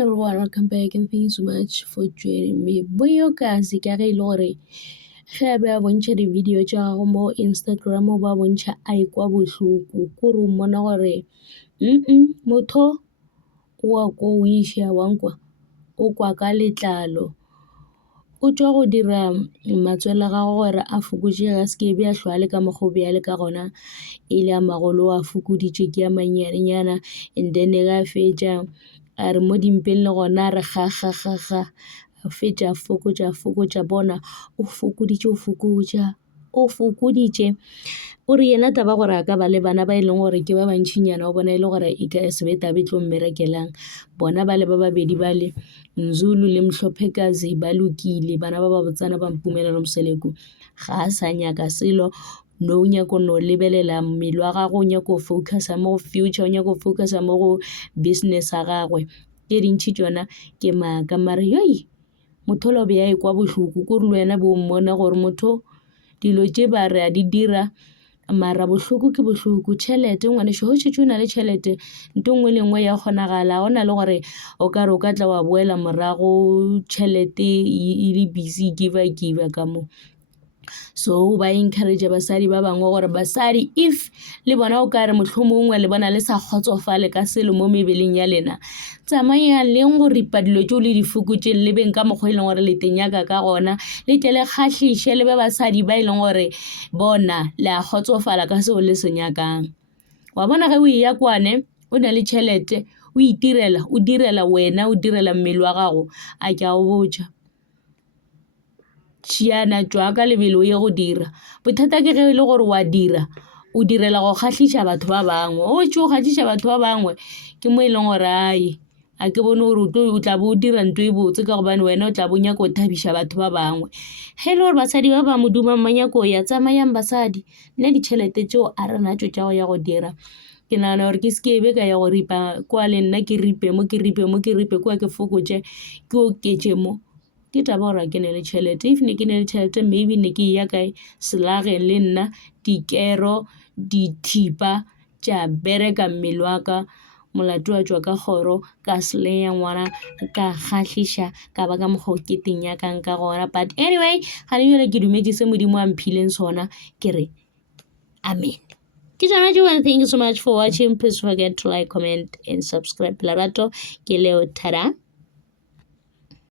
everyone, welcome back and thank you so much for joining me. Boyo kasi ka re lore ge ba bontšha di-video tša gago mo Instagram ba bontšha a ekwa bohloko kore o mmona gore motho wa ko o iša wankwa o kwa ka letlalo o tšwa go dira matswele a gago gore a fokotšega se be a hlwa le ka mokgobe ya le ka gona e le a magolo a fokoditše ke a manyanenyana and then ga fetša a re mo dimpeng le gona re ga a fetša fokotša bona o fokoditše o re yena taba gore a ka ba le bana ba e leng gore ke ba bantšhinyana o bona e le gore e ka se be taba e tlo mmerekelang bona ba le ba babedi ba le Mzulu le Mhlophekazi ba lokile bana ba ba botsana ba Mpumelelo Mseleku ga a sa nyaka selo no nyako no lebelela mmele wa gago o nyako focusa mo future o nyako focusa mo go business ya gagwe ke dintšhi tsona ke maaka mare yoi motho lo be ya ekwa bohloko kore le wena bo mmona gore motho dilo tše ba re a di dira mara bohloko ke bohloko tšhelete ngwaneso go tšhetše o na le tšhelete nto ngwe le ngwe ya kgonagala ona le gore o ka re o ka tla wa boela morago tšhelete e le busy giver ka mo so ba encourage basadi ba bangwe gore basadi if le bona o ka re mohlomongwe le bona le sa kgotsofale ka selo mo mebeleng ya lena tsamaya leng go ripa dilo tšeo le di fokotšeng le beng ka mokgwa e leng gore le tenyaka ka gona le tle le kgahlhiše le be basadi ba e leng gore bona le a kgotsofala ka seo le se nyakang wa bona ge o e ya kwane o na le tšhelete o direla wena o direla mmele wa gago a ke a o botša tšiana tšwa ka lebele o ye go dira bothata ke ge e le gore wa dira o direla go kgahlhiša batho ba bangwe o tšo kgahlhiša batho ba bangwe ke mo e leng gore a ke bone gore o tla bo o dira ntho e botse ka gobane wena o tla bo nyaka go thabiša batho ba bangwe ge le gore basadi ba ba modumang manyako ya tsamayang basadi nna ditšhelete tšeo a re natšo tša go ya go dira ke nagana gore ke sekebe ka ya go ripa kwa le nna ke ripe kwa ke fokotše ke oketše mo ke taba gore ke ne le tšhelete if ne ke ne le tšhelete maybe ne ke ya kae selageng le nna dikero dithipa tša bereka mmele wa ka molato wa tšwa ka kgoro ka sleya ngwana ka kgahlhiša ka ba ka mokgwa ke tenyakang ka gona but anyway ga le yole ke dumetše se modimo a mphileng sona ke re amen ke tsona tšeo thank you so much for watching please forget to like comment and subscribe lerato ke leo tada